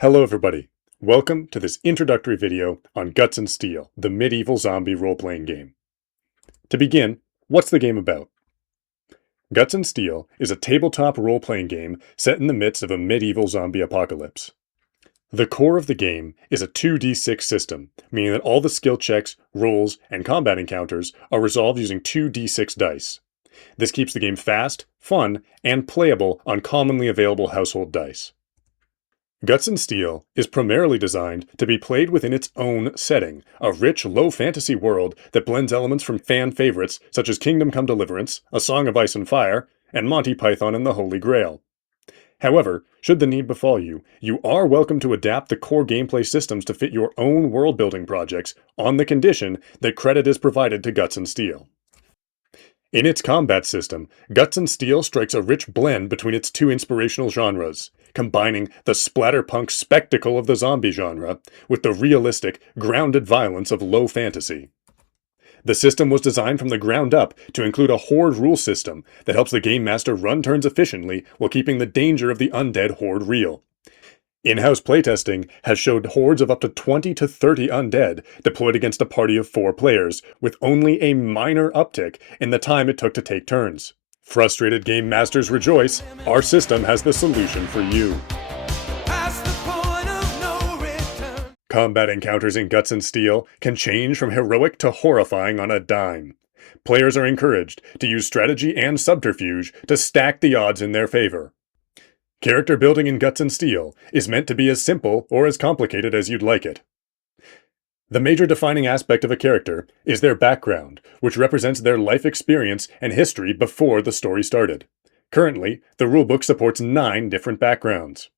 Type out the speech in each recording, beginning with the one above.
Hello everybody, welcome to this introductory video on Guts and Steel, the medieval zombie role-playing game. To begin, what's the game about? Guts and Steel is a tabletop role-playing game set in the midst of a medieval zombie apocalypse. The core of the game is a 2d6 system, meaning that all the skill checks, rolls, and combat encounters are resolved using 2d6 dice. This keeps the game fast, fun, and playable on commonly available household dice. Guts and Steel is primarily designed to be played within its own setting, a rich, low-fantasy world that blends elements from fan favorites such as Kingdom Come Deliverance, A Song of Ice and Fire, and Monty Python and the Holy Grail. However, should the need befall you, you are welcome to adapt the core gameplay systems to fit your own world-building projects on the condition that credit is provided to Guts and Steel. In its combat system, Guts and Steel strikes a rich blend between its two inspirational genres, combining the splatterpunk spectacle of the zombie genre with the realistic, grounded violence of low fantasy. The system was designed from the ground up to include a horde rule system that helps the game master run turns efficiently while keeping the danger of the undead horde real. In-house playtesting has showed hordes of up to 20 to 30 undead deployed against a party of 4 players, with only a minor uptick in the time it took to take turns. Frustrated game masters rejoice, our system has the solution for you. Combat encounters in Guts and Steel can change from heroic to horrifying on a dime. Players are encouraged to use strategy and subterfuge to stack the odds in their favor. Character building in Guts and Steel is meant to be as simple or as complicated as you'd like it. The major defining aspect of a character is their background, which represents their life experience and history before the story started. Currently, the rulebook supports 9 different backgrounds.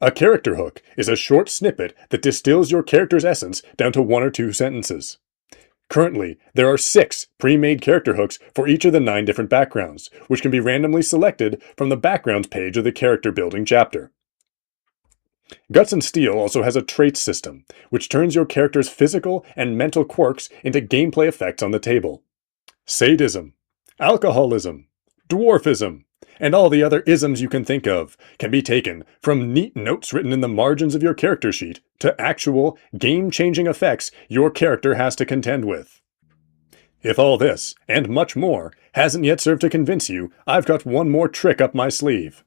A character hook is a short snippet that distills your character's essence down to 1 or 2 sentences. Currently, there are 6 pre-made character hooks for each of the 9 different backgrounds, which can be randomly selected from the backgrounds page of the character building chapter. Guts and Steel also has a traits system, which turns your character's physical and mental quirks into gameplay effects on the table. Sadism, alcoholism, dwarfism, and all the other isms you can think of can be taken from neat notes written in the margins of your character sheet to actual, game-changing effects your character has to contend with. If all this, and much more, hasn't yet served to convince you, I've got one more trick up my sleeve.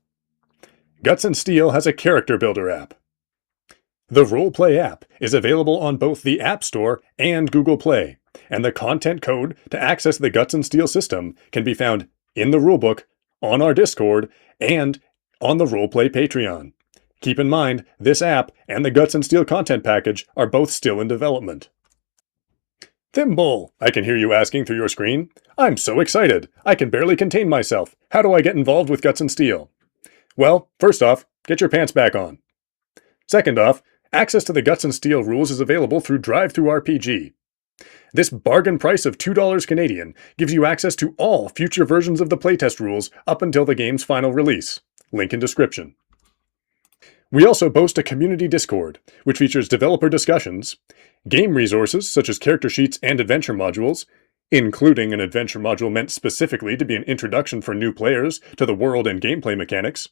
Guts and Steel has a character builder app. The RollPlay App is available on both the App Store and Google Play, and the content code to access the Guts and Steel system can be found in the rulebook, on our Discord, and on the RollPlay Patreon. Keep in mind, this app and the Guts and Steel content package are both still in development. Thimble, I can hear you asking through your screen. I'm so excited. I can barely contain myself. How do I get involved with Guts and Steel? Well, first off, get your pants back on. Second off, access to the Guts and Steel rules is available through DriveThruRPG. This bargain price of $2 Canadian gives you access to all future versions of the playtest rules up until the game's final release. Link in description. We also boast a community Discord, which features developer discussions, game resources such as character sheets and adventure modules, including an adventure module meant specifically to be an introduction for new players to the world and gameplay mechanics,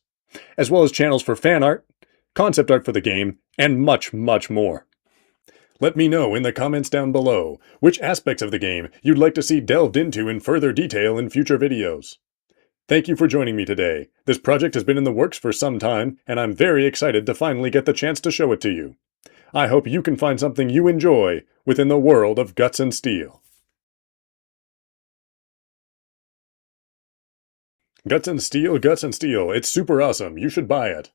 as well as channels for fan art, concept art for the game, and much, much more. Let me know in the comments down below which aspects of the game you'd like to see delved into in further detail in future videos. Thank you for joining me today. This project has been in the works for some time, and I'm very excited to finally get the chance to show it to you. I hope you can find something you enjoy within the world of Guts and Steel. Guts and Steel, it's super awesome. You should buy it.